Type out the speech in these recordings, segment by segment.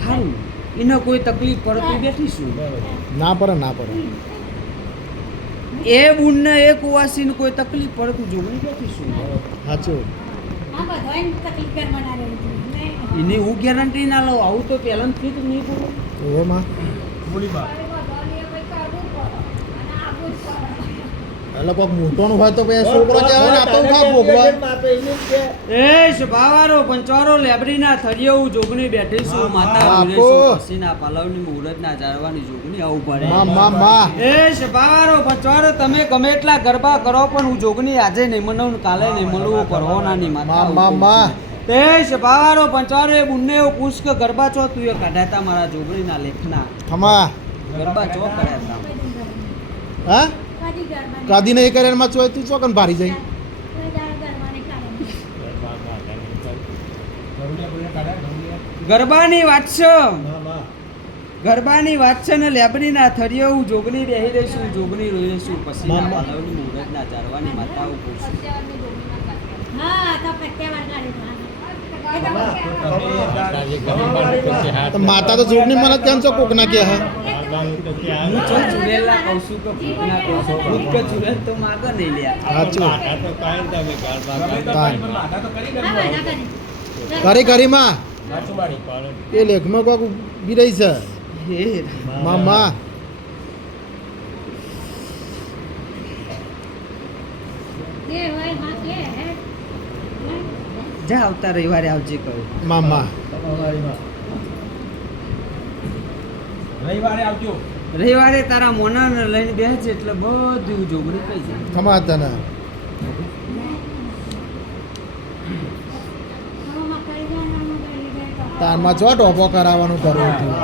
સારું એને કોઈ તકલીફ પડે તો બેઠીશું ના પડે એ બુનને એ કુવાસીને કોઈ તકલીફ પડે તો જોગણી બેઠીશું સાચું એની હું ગેરંટી ના લઉં આવું તો પહેલાંથી જ નહીં બોલું એમાં એટલે કોઈક મોટોનું હોય તો પછી છોકરો કહેવાય ને આ તો ઉઠા ભોગવા એ સ્વભાવારો પંચવારો લેબરીના થળિયો જોગણી બેઠીશું માતા આપો. પસીના પાલવની મુહૂર્તના જાળવાની જોગણી આવું પડે મા એ સ્વભાવારો પંચવારો તમે ગમે એટલા ગરબા કરો પણ હું જોગણી આજે નહીં મનાવું ને કાલે નહીં મળવું પરહોનાની માતા મા એ સ્વભાવારો પંચવારો એ બુનને એવું પૂછ કે ગરબા ચો તું એ કાઢ્યા મારા જોગણીના લેખના ખમા ગરબા ચો કર્યા હતા હા કાદી નહીં કરે એમાં ચોય તું ચોકન ભારી જાય ગરબાની વાત છે ગરબાની વાત છે ને લેબડીના થળિયો હું જોગણી બેહી રહીશું જોગણી રોઈ રહીશું પછી પાલવની મુહૂર્તના ચારવાની માતાઓ પૂછશું તો માતા તો જોગની મને કેમ છો કોક ના કે હા હું તો ચુડેલા કહું છું કે ભૂતના કહું છું ભૂત કે ચુડેલ તો માગે નહીં લ્યા સાચું કરી માં એ લેખમાં કોક ઉભી રહી છે હે મામા જા આવતા રવિવારે આવજે કહું મામા રવિવારે તારા મોનાને લઈને બેસજે એટલે બધું જોગણી કહી જાય ખમા તને તારમાં જો ટોપો કરાવવાનું કરવું હતું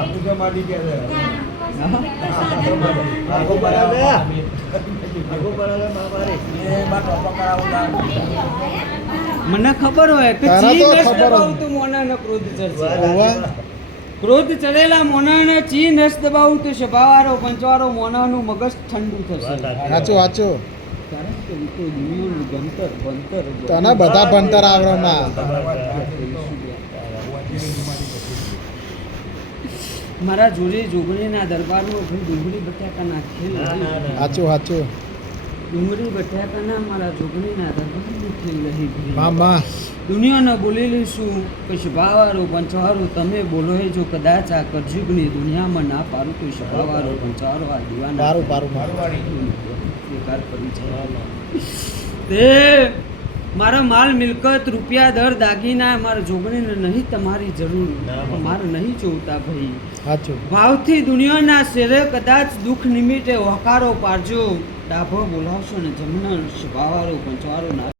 મને ખબર હોય કે તારા ચી તો નસ ખબર હોય. દબાવું તો મોનાને ક્રોધ ચડશે ઓવા ક્રોધ ચડેલા મોનાને ચી નસ દબાવું તો સ્વભાવારો પંચવારો મોનાનું મગજ ઠંડુ થશે સાચું કારણ કે એ તો દુનિયાનું ભણતર તને બધા ભણતર આવડમાં મારા જોડે જોગણીના દરબારમાં ભાઈ ડુંગળી બટાકાના ખેલ સાચું ડુંગળી બટાકાના મારા જોગણીના દરબારનું ખેલ રહી ભાઈ મામા દુનિયાને બોલેલી શું કે સ્વભાવારો પંચવારો તમે બોલો એ જો કદાચ આ કળયુગની દુનિયામાં ના પારું તો સ્વભાવારો પંચવારો આ દીવાના પારું બેકાર કરી છે તે મારા માલ મિલકત રૂપિયા દર દાગીના મારા જોગણીને નહીં તમારી જરૂર મારે નહીં જોતા ભાઈ સાચું ભાવથી દુનિયાના શેરે કદાચ દુઃખ નિમિત્તે હોકારો પાડજો ડાભો બોલાવશો ને જમણા સ્વભાવારો પંચવારો ના